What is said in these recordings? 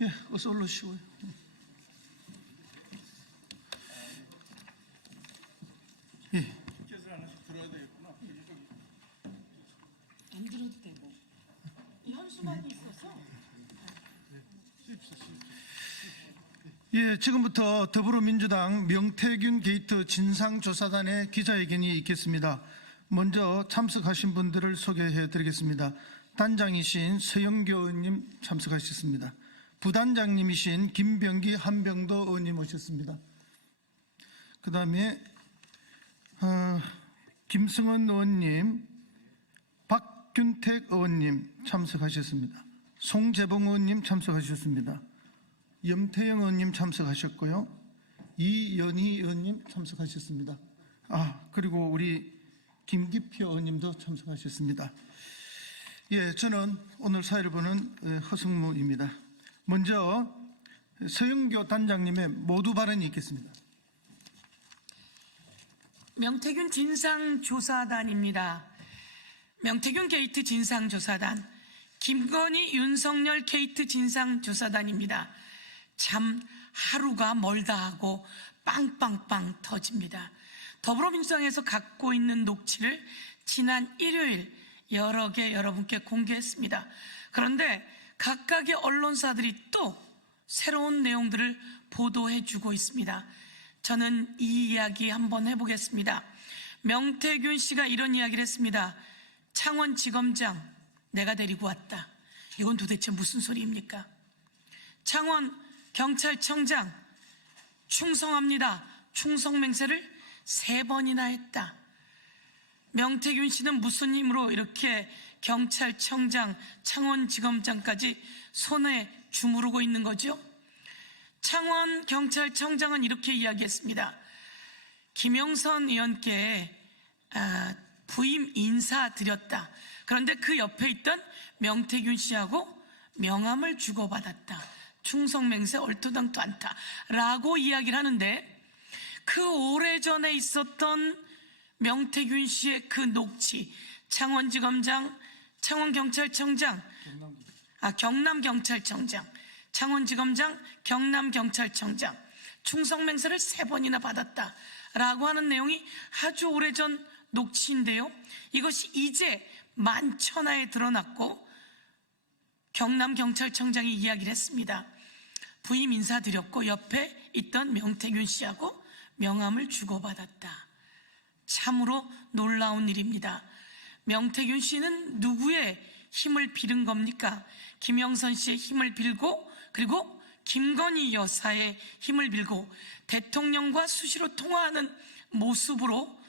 예, 어서 올라오시고요. 예. 안 들어도 되고 현수막이 있어서. 예, 지금부터 더불어민주당 명태균 게이트 진상조사단의 기자회견이 있겠습니다. 먼저 참석하신 분들을 소개해 드리겠습니다. 단장이신 서영교 의원님 참석하셨습니다. 부단장님이신 김병기 한병도 의원님 오셨습니다. 그 다음에 김승원 의원님, 박균택 의원님 참석하셨습니다. 송재봉 의원님 참석하셨습니다. 염태영 의원님 참석하셨고요. 이연희 의원님 참석하셨습니다. 그리고 우리 김기표 의원님도 참석하셨습니다. 예, 저는 오늘 사회를 보는 허승무입니다. 먼저 서영교 단장님의 모두 발언이 있겠습니다. 명태균 진상조사단입니다. 명태균 게이트 진상조사단, 김건희 윤석열 게이트 진상조사단입니다. 참 하루가 멀다 하고 빵빵빵 터집니다. 더불어민주당에서 갖고 있는 녹취를 지난 일요일 여러 개 여러분께 공개했습니다. 그런데 각각의 언론사들이 또 새로운 내용들을 보도해주고 있습니다. 저는 이 이야기 한번 해보겠습니다. 명태균 씨가 이런 이야기를 했습니다. 창원지검장 내가 데리고 왔다. 이건 도대체 무슨 소리입니까? 창원경찰청장 충성합니다. 충성맹세를 3번이나 했다. 명태균 씨는 무슨 힘으로 이렇게 경찰청장, 창원지검장까지 손에 주무르고 있는 거죠? 창원경찰청장은 이렇게 이야기했습니다. 김영선 의원께 부임 인사드렸다. 그런데 그 옆에 있던 명태균 씨하고 명함을 주고받았다. 충성맹세 얼토당토 않다 라고 이야기를 하는데, 그 오래전에 있었던 명태균 씨의 그 녹취, 창원지검장, 창원경찰청장, 경남경찰청장, 창원지검장, 경남경찰청장 충성맹세를 3번이나 받았다 라고 하는 내용이 아주 오래전 녹취인데요, 이것이 이제 만천하에 드러났고 경남경찰청장이 이야기를 했습니다. 부임 인사드렸고 옆에 있던 명태균 씨하고 명함을 주고받았다. 참으로 놀라운 일입니다. 명태균 씨는 누구의 힘을 빌은 겁니까? 김영선 씨의 힘을 빌고, 그리고 김건희 여사의 힘을 빌고 대통령과 수시로 통화하는 모습으로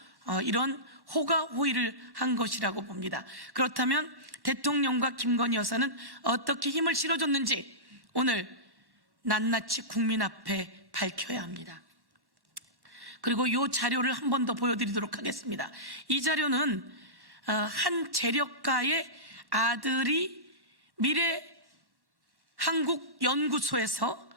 이런 호가호의를 한 것이라고 봅니다. 그렇다면 대통령과 김건희 여사는 어떻게 힘을 실어줬는지 오늘 낱낱이 국민 앞에 밝혀야 합니다. 그리고 이 자료를 한 번 더 보여드리도록 하겠습니다. 이 자료는 한 재력가의 아들이 미래한국연구소에서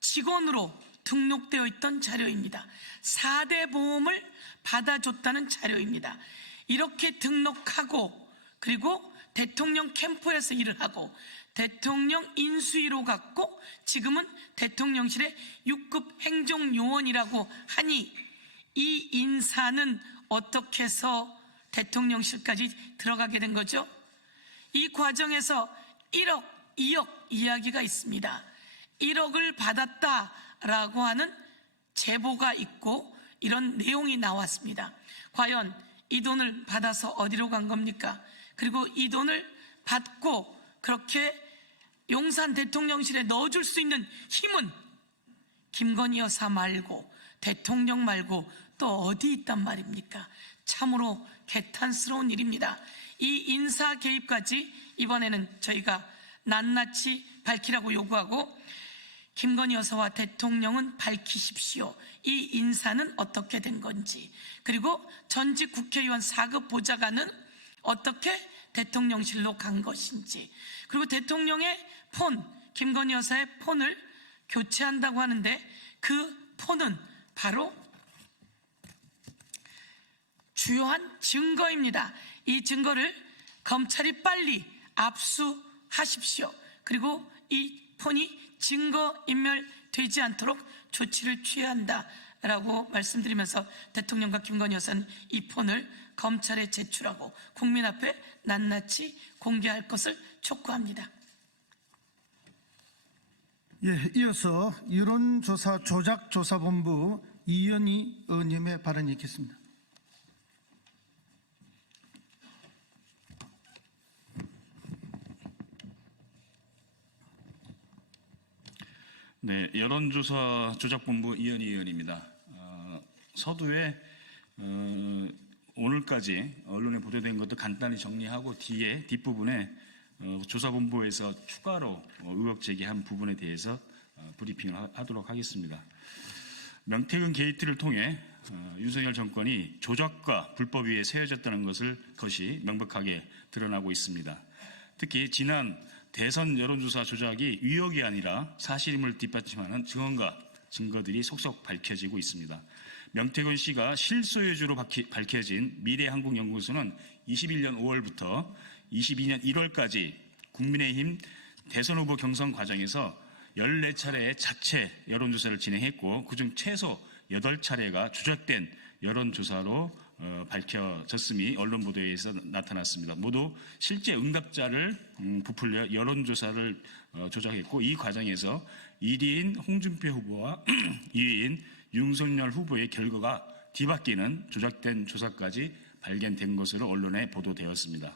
직원으로 등록되어 있던 자료입니다. 4대 보험을 받아줬다는 자료입니다. 이렇게 등록하고, 그리고 대통령 캠프에서 일을 하고 대통령 인수위로 갔고 지금은 대통령실의 6급 행정요원이라고 하니, 이 인사는 어떻게 해서 대통령실까지 들어가게 된 거죠? 이 과정에서 1억, 2억 이야기가 있습니다. 1억을 받았다라고 하는 제보가 있고 이런 내용이 나왔습니다. 과연 이 돈을 받아서 어디로 간 겁니까? 그리고 이 돈을 받고 그렇게 용산 대통령실에 넣어줄 수 있는 힘은 김건희 여사 말고, 대통령 말고 또 어디 있단 말입니까? 참으로 개탄스러운 일입니다. 이 인사 개입까지 이번에는 저희가 낱낱이 밝히라고 요구하고, 김건희 여사와 대통령은 밝히십시오. 이 인사는 어떻게 된 건지, 그리고 전직 국회의원 4급 보좌관은 어떻게 대통령실로 간 것인지, 그리고 대통령의 폰, 김건희 여사의 폰을 교체한다고 하는데 그 폰은 바로 주요한 증거입니다. 이 증거를 검찰이 빨리 압수 하십시오. 그리고 이 폰이 증거인멸되지 않도록 조치를 취해야 한다라고 말씀드리면서 대통령과 김건희 여사는 이 폰을 검찰에 제출하고 국민 앞에 낱낱이 공개할 것을 촉구합니다. 예, 이어서 여론조사 조작조사본부 이현희 의원님의 발언이 있겠습니다. 네, 여론조사 조작본부 이현희 의원입니다. 서두에 오늘까지 언론에 보도된 것도 간단히 정리하고 뒷부분에 조사본부에서 추가로 의혹 제기한 부분에 대해서 브리핑을 하도록 하겠습니다. 명태균 게이트를 통해 윤석열 정권이 조작과 불법 위에 세워졌다는 것이 명백하게 드러나고 있습니다. 특히 지난 대선 여론조사 조작이 의혹이 아니라 사실임을 뒷받침하는 증언과 증거들이 속속 밝혀지고 있습니다. 명태균 씨가 실소유주로 밝혀진 미래한국연구소는 21년 5월부터 22년 1월까지 국민의힘 대선 후보 경선 과정에서 14차례의 자체 여론조사를 진행했고 그중 최소 8차례가 조작된 여론조사로 밝혀졌음이 언론 보도에서 나타났습니다. 모두 실제 응답자를 부풀려 여론조사를 조작했고 이 과정에서 1위인 홍준표 후보와 2위인 윤석열 후보의 결과가 뒤바뀌는 조작된 조사까지 발견된 것으로 언론에 보도되었습니다.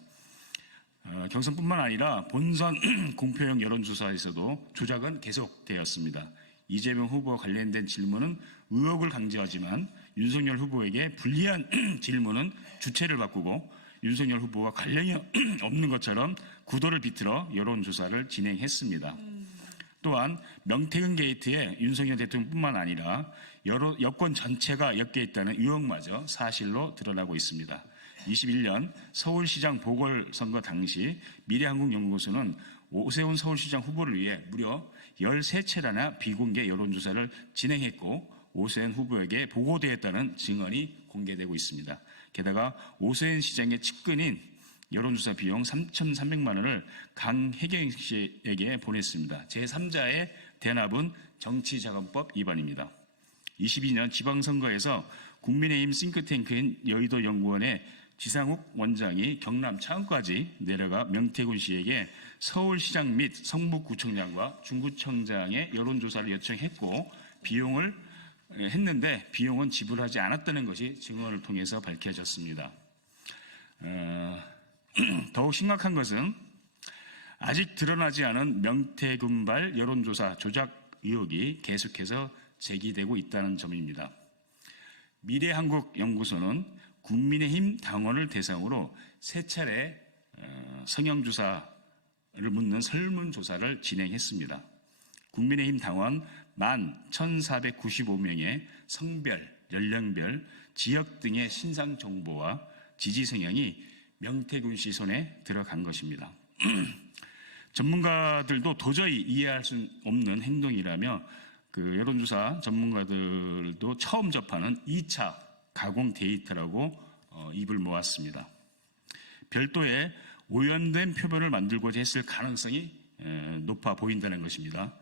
경선뿐만 아니라 본선 공표형 여론조사에서도 조작은 계속되었습니다. 이재명 후보와 관련된 질문은 의혹을 강조하지만 윤석열 후보에게 불리한 질문은 주체를 바꾸고 윤석열 후보와 관련이 없는 것처럼 구도를 비틀어 여론조사를 진행했습니다. 또한 명태균 게이트에 윤석열 대통령뿐만 아니라 여권 전체가 엮여 있다는 의혹마저 사실로 드러나고 있습니다. 21년 서울시장 보궐선거 당시 미래한국연구소는 오세훈 서울시장 후보를 위해 무려 13차례나 비공개 여론조사를 진행했고 오세훈 후보에게 보고되었다는 증언이 공개되고 있습니다. 게다가 오세훈 시장의 측근인 여론조사 비용 3,300만 원을 강혜경 씨에게 보냈습니다. 제3자의 대납은 정치자금법 위반입니다. 22년 지방선거에서 국민의힘 싱크탱크인 여의도연구원의 지상욱 원장이 경남 창원까지 내려가 명태균 씨에게 서울시장 및 성북구청장과 중구청장의 여론조사를 요청했고 비용을 했는데 비용은 지불하지 않았다는 것이 증언을 통해서 밝혀졌습니다. 더욱 심각한 것은 아직 드러나지 않은 명태균발 여론조사 조작 의혹이 계속해서 제기되고 있다는 점입니다. 미래한국연구소는 국민의힘 당원을 대상으로 3차례 성형조사를 묻는 설문조사를 진행했습니다. 국민의힘 당원 11,495명의 성별, 연령별, 지역 등의 신상 정보와 지지 성향이 명태균 씨 손에 들어간 것입니다. 전문가들도 도저히 이해할 수 없는 행동이라며 그 여론조사 전문가들도 처음 접하는 2차 가공 데이터라고 입을 모았습니다. 별도의 오염된 표본을 만들고자 했을 가능성이 높아 보인다는 것입니다.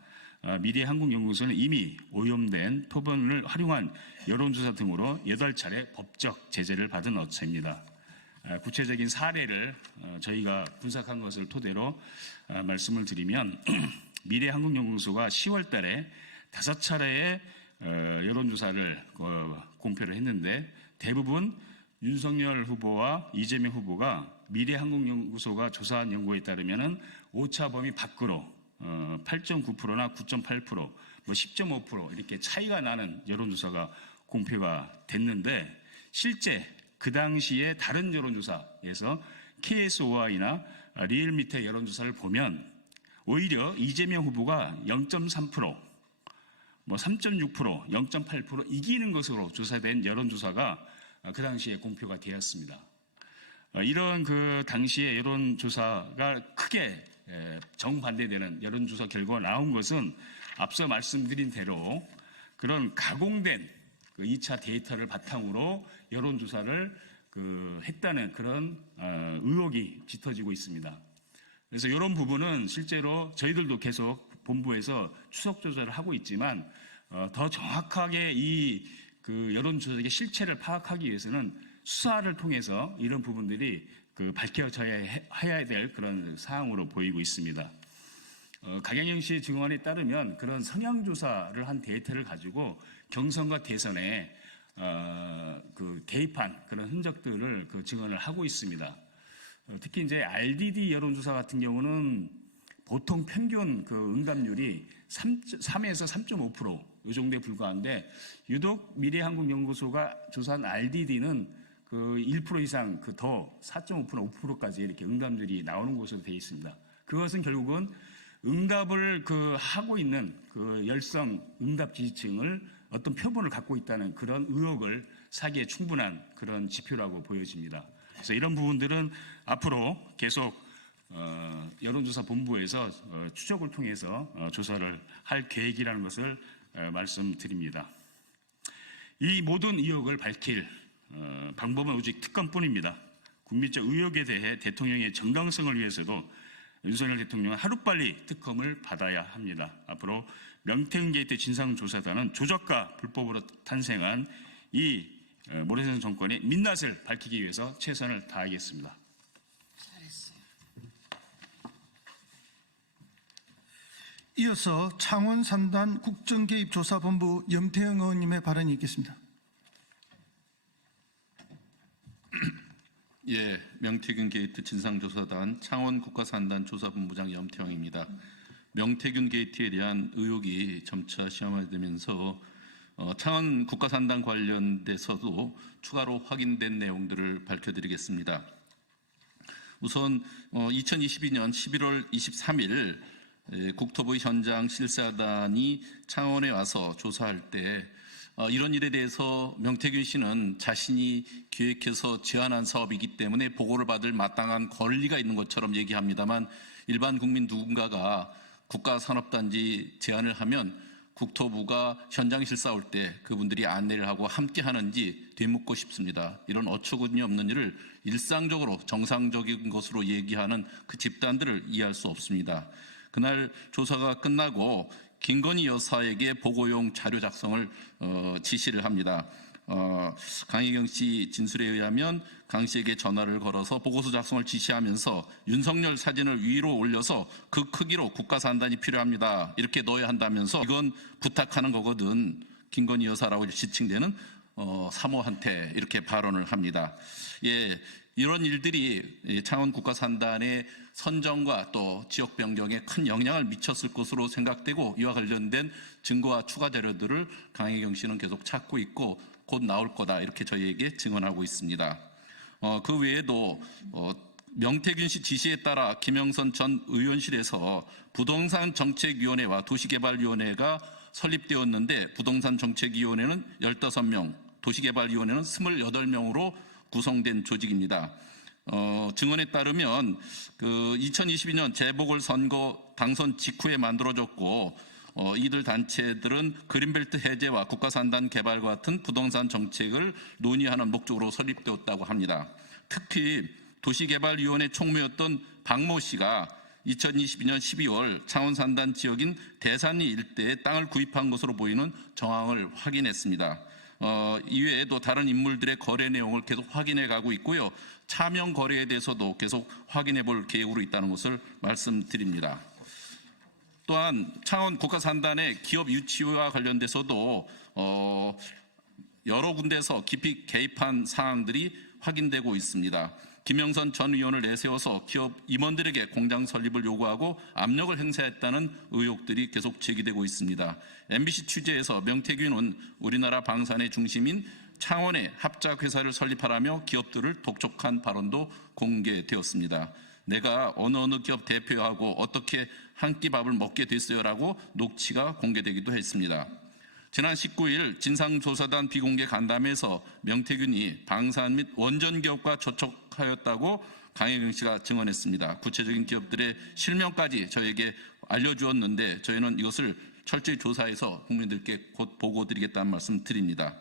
미래한국연구소는 이미 오염된 표본을 활용한 여론조사 등으로 8차례 법적 제재를 받은 업체입니다. 구체적인 사례를 저희가 분석한 것을 토대로 말씀을 드리면 미래한국연구소가 10월 달에 5차례의 여론조사를 공표를 했는데 대부분 윤석열 후보와 이재명 후보가 미래한국연구소가 조사한 연구에 따르면 오차 범위 밖으로 8.9%나 9.8%, 뭐 10.5% 이렇게 차이가 나는 여론조사가 공표가 됐는데 실제 그 당시에 다른 여론조사에서 KSOI나 리얼미터 여론조사를 보면 오히려 이재명 후보가 0.3%, 뭐 3.6%, 0.8% 이기는 것으로 조사된 여론조사가 그 당시에 공표가 되었습니다. 이런 그 당시의 여론조사가 크게 정반대되는 여론조사 결과가 나온 것은 앞서 말씀드린 대로 그런 가공된 그 2차 데이터를 바탕으로 여론조사를 했다는 그런 의혹이 짙어지고 있습니다. 그래서 이런 부분은 실제로 저희들도 계속 본부에서 추적 조사를 하고 있지만 더 정확하게 그 여론조사의 실체를 파악하기 위해서는 수사를 통해서 이런 부분들이 밝혀져야 될 그런 사항으로 보이고 있습니다. 강영영 씨 증언에 따르면 그런 성향조사를 한 데이터를 가지고 경선과 대선에 개입한 그런 흔적들을 증언을 하고 있습니다. 특히 이제 RDD 여론조사 같은 경우는 보통 평균 응답률이 3에서 3.5%, 이 정도에 불과한데, 유독 미래한국연구소가 조사한 RDD는 1% 이상 더 4.5%, 5%까지 이렇게 응답률이 나오는 것으로 되어 있습니다. 그것은 결국은 응답을 하고 있는 열성 응답 지지층을 어떤 표본을 갖고 있다는 그런 의혹을 사기에 충분한 그런 지표라고 보여집니다. 그래서 이런 부분들은 앞으로 계속 여론조사 본부에서 추적을 통해서 조사를 할 계획이라는 것을 말씀드립니다. 이 모든 의혹을 밝힐 방법은 오직 특검뿐입니다. 국민적 의혹에 대해 대통령의 정당성을 위해서도 윤석열 대통령은 하루빨리 특검을 받아야 합니다. 앞으로 명태균 게이트 진상조사단은 조작과 불법으로 탄생한 이 모래성 정권의 민낯을 밝히기 위해서 최선을 다하겠습니다. 잘했어요. 이어서 창원 산단 국정개입조사본부 염태영 의원님의 발언이 있겠습니다. 예, 명태균 게이트 진상조사단 창원 국가산단 조사본부장 염태영입니다. 명태균 게이트에 대한 의혹이 점차 시험화되면서 창원 국가산단 관련돼서도 추가로 확인된 내용들을 밝혀드리겠습니다. 우선 2022년 11월 23일 국토부 현장 실사단이 창원에 와서 조사할 때 이런 일에 대해서 명태균 씨는 자신이 기획해서 제안한 사업이기 때문에 보고를 받을 마땅한 권리가 있는 것처럼 얘기합니다만, 일반 국민 누군가가 국가산업단지 제안을 하면 국토부가 현장 실사 올 때 그분들이 안내를 하고 함께 하는지 되묻고 싶습니다. 이런 어처구니 없는 일을 일상적으로 정상적인 것으로 얘기하는 그 집단들을 이해할 수 없습니다. 그날 조사가 끝나고 김건희 여사에게 보고용 자료 작성을 지시를 합니다. 강혜경 씨 진술에 의하면 강 씨에게 전화를 걸어서 보고서 작성을 지시하면서 윤석열 사진을 위로 올려서 그 크기로 국가산단이 필요합니다, 이렇게 넣어야 한다면서 이건 부탁하는 거거든, 김건희 여사라고 지칭되는 사모한테 이렇게 발언을 합니다. 예, 이런 일들이 창원 국가산단의 선정과 또 지역 변경에 큰 영향을 미쳤을 것으로 생각되고, 이와 관련된 증거와 추가 자료들을 강혜경 씨는 계속 찾고 있고 곧 나올 거다, 이렇게 저희에게 증언하고 있습니다. 그 외에도 명태균 씨 지시에 따라 김영선 전 의원실에서 부동산 정책위원회와 도시개발위원회가 설립되었는데, 부동산 정책위원회는 15명, 도시개발위원회는 28명으로 구성된 조직입니다. 증언에 따르면 2022년 재보궐선거 당선 직후에 만들어졌고, 이들 단체들은 그린벨트 해제와 국가산단 개발과 같은 부동산 정책을 논의하는 목적으로 설립되었다고 합니다. 특히 도시개발위원회 총무였던 박모 씨가 2022년 12월 창원산단 지역인 대산리 일대에 땅을 구입한 것으로 보이는 정황을 확인했습니다. 이외에도 다른 인물들의 거래 내용을 계속 확인해 가고 있고요. 차명 거래에 대해서도 계속 확인해 볼 계획으로 있다는 것을 말씀드립니다. 또한 창원 국가산단의 기업 유치와 관련돼서도 여러 군데에서 깊이 개입한 사항들이 확인되고 있습니다. 김영선 전 의원을 내세워서 기업 임원들에게 공장 설립을 요구하고 압력을 행사했다는 의혹들이 계속 제기되고 있습니다. MBC 취재에서 명태균은 우리나라 방산의 중심인 창원에 합작회사를 설립하라며 기업들을 독촉한 발언도 공개되었습니다. 내가 어느 기업 대표하고 어떻게 한 끼 밥을 먹게 됐어요라고 녹취가 공개되기도 했습니다. 지난 19일 진상조사단 비공개 간담회에서 명태균이 방산 및 원전 기업과 접촉하였다고 강혜경 씨가 증언했습니다. 구체적인 기업들의 실명까지 저에게 알려주었는데, 저희는 이것을 철저히 조사해서 국민들께 곧 보고드리겠다는 말씀 드립니다.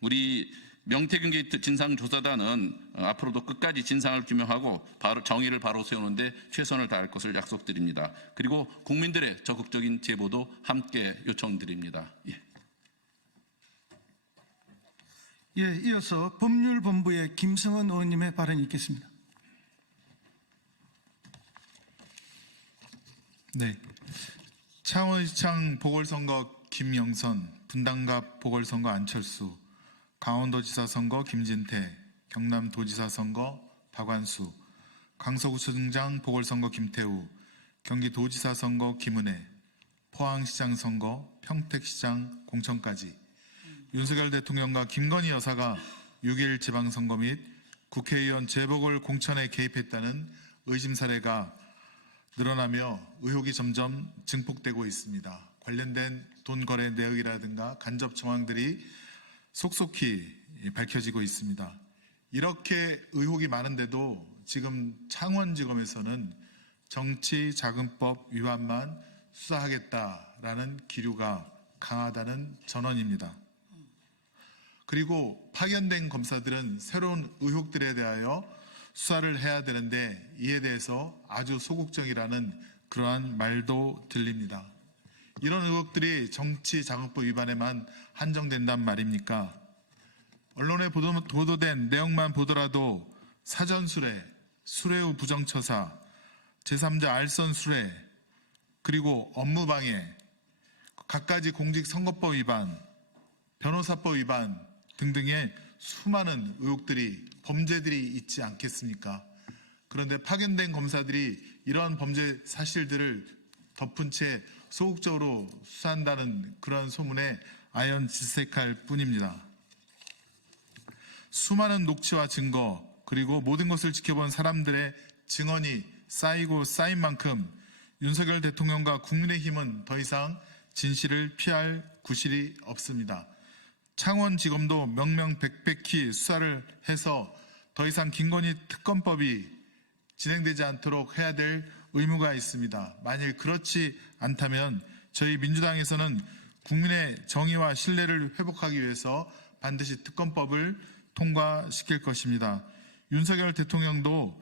우리 명태균 게이트 진상조사단은 앞으로도 끝까지 진상을 규명하고 정의를 바로 세우는데 최선을 다할 것을 약속드립니다. 그리고 국민들의 적극적인 제보도 함께 요청드립니다. 예, 이어서 법률본부의 김성은 의원님의 발언이 있겠습니다. 네, 창원시청 보궐선거 김영선, 분당갑 보궐선거 안철수, 강원도지사 선거 김진태, 경남도지사 선거 박완수, 강서구청장 보궐선거 김태우, 경기도지사 선거 김은혜, 포항시장 선거, 평택시장 공천까지 윤석열 대통령과 김건희 여사가 6.1 지방선거 및 국회의원 재보궐 공천에 개입했다는 의심 사례가 늘어나며 의혹이 점점 증폭되고 있습니다. 관련된 돈 거래 내역이라든가 간접 정황들이 속속히 밝혀지고 있습니다. 이렇게 의혹이 많은데도 지금 창원지검에서는 정치자금법 위반만 수사하겠다라는 기류가 강하다는 전언입니다. 그리고 파견된 검사들은 새로운 의혹들에 대하여 수사를 해야 되는데 이에 대해서 아주 소극적이라는 그러한 말도 들립니다. 이런 의혹들이 정치자금법 위반에만 한정된단 말입니까? 언론에 보도된 내용만 보더라도 사전수뢰, 수뢰 후 부정처사, 제3자 알선 수뢰, 그리고 업무방해, 갖가지 공직선거법 위반, 변호사법 위반 등등의 수많은 의혹들이, 범죄들이 있지 않겠습니까? 그런데 파견된 검사들이 이러한 범죄 사실들을 덮은 채 소극적으로 수사한다는 그런 소문에 아연질색할 뿐입니다. 수많은 녹취와 증거 그리고 모든 것을 지켜본 사람들의 증언이 쌓이고 쌓인 만큼 윤석열 대통령과 국민의힘은 더 이상 진실을 피할 구실이 없습니다. 창원지검도 명명백백히 수사를 해서 더 이상 김건희 특검법이 진행되지 않도록 해야 될 의무가 있습니다. 만일 그렇지 않다면 저희 민주당에서는 국민의 정의와 신뢰를 회복하기 위해서 반드시 특검법을 통과시킬 것입니다. 윤석열 대통령도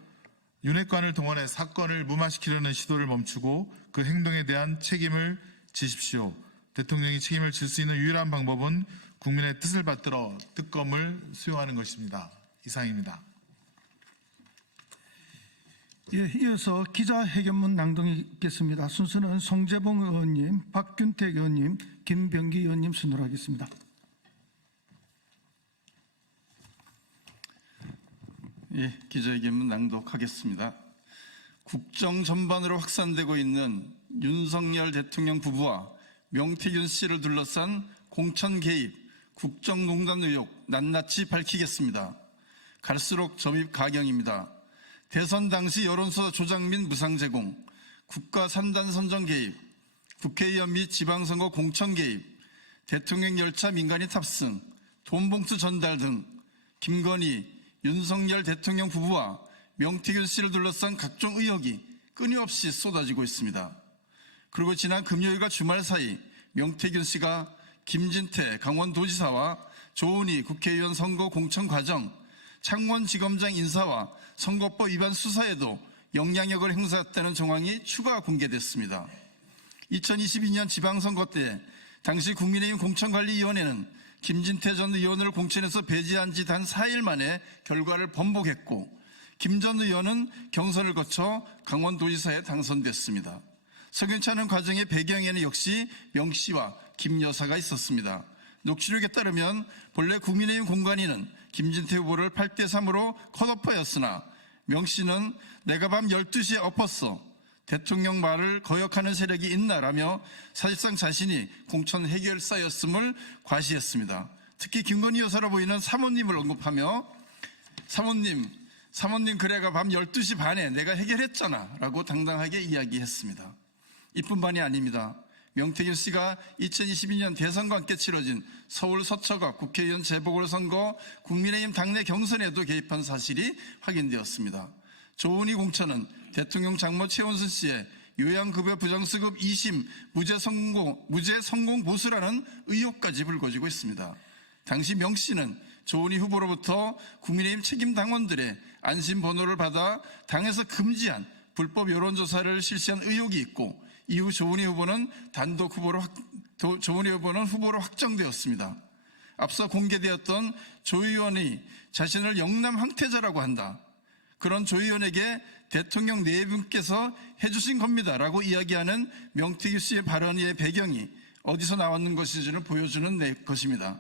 윤핵관을 동원해 사건을 무마시키려는 시도를 멈추고 그 행동에 대한 책임을 지십시오. 대통령이 책임을 질 수 있는 유일한 방법은 국민의 뜻을 받들어 특검을 수용하는 것입니다. 이상입니다. 예, 이어서 기자회견문 낭독이 있겠습니다. 순서는 송재봉 의원님, 박균택 의원님, 김병기 의원님 순으로 하겠습니다. 예, 기자회견문 낭독하겠습니다. 국정 전반으로 확산되고 있는 윤석열 대통령 부부와 명태균 씨를 둘러싼 공천 개입, 국정농단 의혹 낱낱이 밝히겠습니다. 갈수록 점입 가경입니다. 대선 당시 여론조사 조작 및 무상 제공, 국가 산단 선정 개입, 국회의원 및 지방선거 공천 개입, 대통령 열차 민간인 탑승, 돈봉투 전달 등 김건희, 윤석열 대통령 부부와 명태균 씨를 둘러싼 각종 의혹이 끊임없이 쏟아지고 있습니다. 그리고 지난 금요일과 주말 사이 명태균 씨가 김진태 강원도지사와 조은희 국회의원 선거 공천 과정, 창원지검장 인사와 선거법 위반 수사에도 영향력을 행사했다는 정황이 추가 공개됐습니다. 2022년 지방선거 때 당시 국민의힘 공천관리위원회는 김진태 전 의원을 공천에서 배제한 지 단 4일 만에 결과를 번복했고 김 전 의원은 경선을 거쳐 강원도지사에 당선됐습니다. 석연찮은 과정의 배경에는 역시 명 씨와 김 여사가 있었습니다. 녹취록에 따르면 본래 국민의힘 공관위는 김진태 후보를 8대3으로 컷오프였으나 명 씨는 내가 밤 12시에 엎었어. 대통령 말을 거역하는 세력이 있나라며 사실상 자신이 공천 해결사였음을 과시했습니다. 특히 김건희 여사로 보이는 사모님을 언급하며 사모님 그래가 밤 12시 반에 내가 해결했잖아 라고 당당하게 이야기했습니다. 이뿐만이 아닙니다. 명태균 씨가 2022년 대선과 함께 치러진 서울 서초갑 국회의원 재보궐선거 국민의힘 당내 경선에도 개입한 사실이 확인되었습니다. 조은희 공천은 대통령 장모 최원순 씨의 요양급여 부정수급 2심 무죄 성공 보수라는 의혹까지 불거지고 있습니다. 당시 명 씨는 조은희 후보로부터 국민의힘 책임 당원들의 안심 번호를 받아 당에서 금지한 불법 여론조사를 실시한 의혹이 있고 이후 조은희 후보는 후보로 확정되었습니다. 앞서 공개되었던 조 의원이 자신을 영남 황태자라고 한다. 그런 조 의원에게 대통령 네 분께서 해주신 겁니다라고 이야기하는 명태균 씨의 발언의 배경이 어디서 나왔는 것인지를 보여주는 것입니다.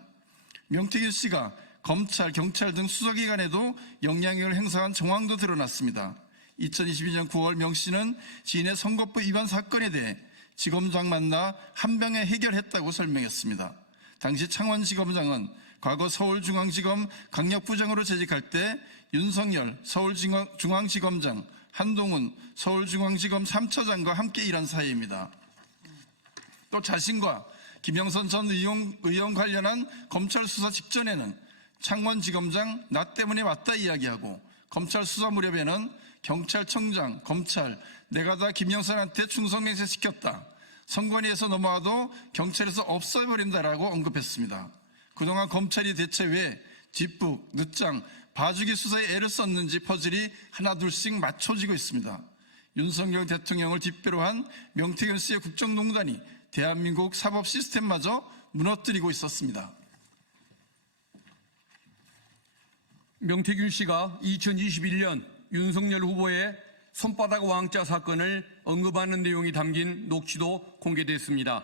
명태균 씨가 검찰, 경찰 등 수사기관에도 영향력을 행사한 정황도 드러났습니다. 2022년 9월 명 씨는 지인의 선거법 위반 사건에 대해 지검장 만나 한 병에 해결했다고 설명했습니다. 당시 창원지검장은 과거 서울중앙지검 강력부장으로 재직할 때 윤석열 서울중앙지검장, 한동훈 서울중앙지검 3차장과 함께 일한 사이입니다. 또 자신과 김영선 전 의원 관련한 검찰 수사 직전에는 창원지검장 나 때문에 왔다 이야기하고 검찰 수사 무렵에는 경찰청장, 검찰 내가 다 김영선한테 충성맹세 시켰다. 선관위에서 넘어와도 경찰에서 없애버린다라고 언급했습니다. 그동안 검찰이 대체 왜 뒷북, 늦장, 봐주기 수사에 애를 썼는지 퍼즐이 하나둘씩 맞춰지고 있습니다. 윤석열 대통령을 뒷배로 한 명태균 씨의 국정농단이 대한민국 사법 시스템마저 무너뜨리고 있었습니다. 명태균 씨가 2021년 윤석열 후보의 손바닥 왕자 사건을 언급하는 내용이 담긴 녹취도 공개됐습니다.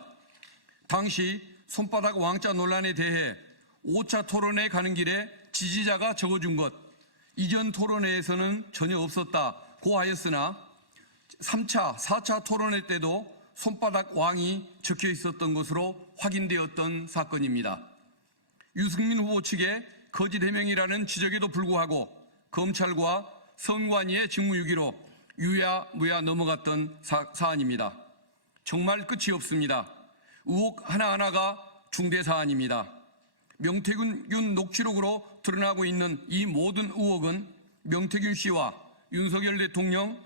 당시 손바닥 왕자 논란에 대해 5차 토론회 가는 길에 지지자가 적어준 것, 이전 토론회에서는 전혀 없었다고 하였으나 3차, 4차 토론회 때도 손바닥 왕이 적혀 있었던 것으로 확인되었던 사건입니다. 유승민 후보 측의 거짓 해명이라는 지적에도 불구하고 검찰과 선관위의 직무유기로 유야무야 넘어갔던 사안입니다. 정말 끝이 없습니다. 의혹 하나하나가 중대 사안입니다. 명태균 녹취록으로 드러나고 있는 이 모든 의혹은 명태균 씨와 윤석열 대통령,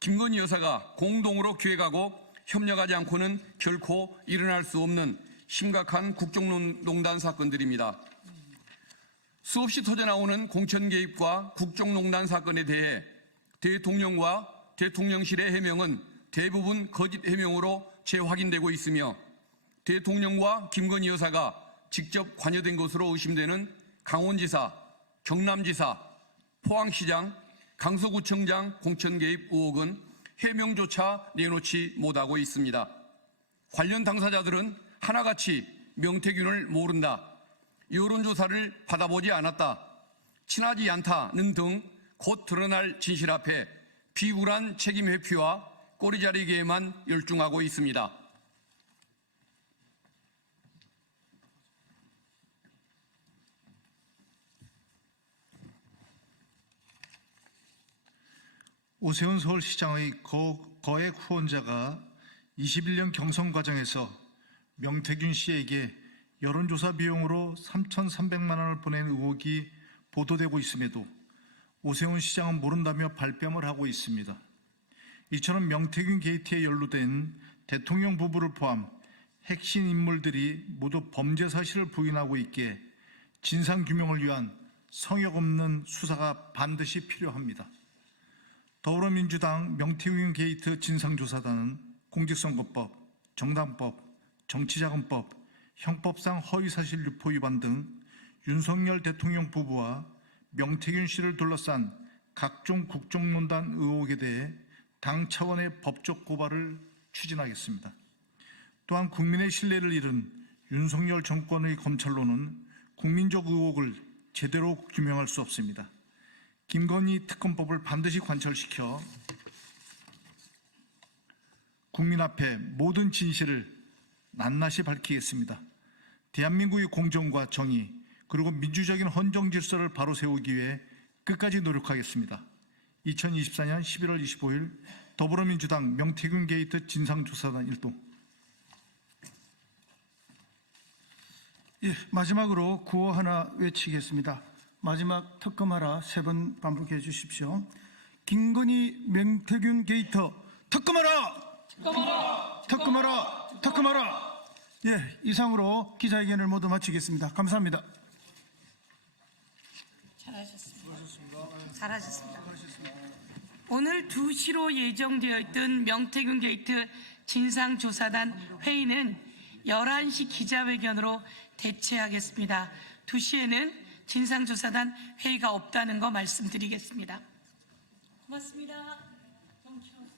김건희 여사가 공동으로 기획하고 협력하지 않고는 결코 일어날 수 없는 심각한 국정농단 사건들입니다. 수없이 터져나오는 공천 개입과 국정농단 사건에 대해 대통령과 대통령실의 해명은 대부분 거짓 해명으로 재확인되고 있으며 대통령과 김건희 여사가 직접 관여된 것으로 의심되는 강원지사, 경남지사, 포항시장, 강서구청장 공천 개입 의혹은 해명조차 내놓지 못하고 있습니다. 관련 당사자들은 하나같이 명태균을 모른다, 여론조사를 받아보지 않았다, 친하지 않다는 등 곧 드러날 진실 앞에 비굴한 책임 회피와 꼬리자리기에만 열중하고 있습니다. 오세훈 서울시장의 거액 후원자가 21년 경선 과정에서 명태균 씨에게 여론조사 비용으로 3,300만 원을 보낸 의혹이 보도되고 있음에도 오세훈 시장은 모른다며 발뺌을 하고 있습니다. 이처럼 명태균 게이트에 연루된 대통령 부부를 포함 핵심 인물들이 모두 범죄 사실을 부인하고 있기에 진상규명을 위한 성역 없는 수사가 반드시 필요합니다. 더불어민주당 명태균 게이트 진상조사단은 공직선거법, 정당법, 정치자금법, 형법상 허위사실 유포 위반 등 윤석열 대통령 부부와 명태균 씨를 둘러싼 각종 국정농단 의혹에 대해 당 차원의 법적 고발을 추진하겠습니다. 또한 국민의 신뢰를 잃은 윤석열 정권의 검찰로는 국민적 의혹을 제대로 규명할 수 없습니다. 김건희 특검법을 반드시 관철시켜 국민 앞에 모든 진실을 낱낱이 밝히겠습니다. 대한민국의 공정과 정의 그리고 민주적인 헌정 질서를 바로 세우기 위해 끝까지 노력하겠습니다. 2024년 11월 25일 더불어민주당 명태균 게이트 진상조사단 일동. 마지막으로 구호 하나 외치겠습니다. 마지막 특검하라 3번 반복해 주십시오. 김건희 명태균 게이트 특검하라! 특검하라! 특검하라! 특검하라! 이상으로 기자회견을 모두 마치겠습니다. 감사합니다. 잘하셨습니다. 오늘 2시로 예정되어 있던 명태균 게이트 진상조사단 회의는 11시 기자회견으로 대체하겠습니다. 2시에는 진상조사단 회의가 없다는 거 말씀드리겠습니다. 고맙습니다. 정치원.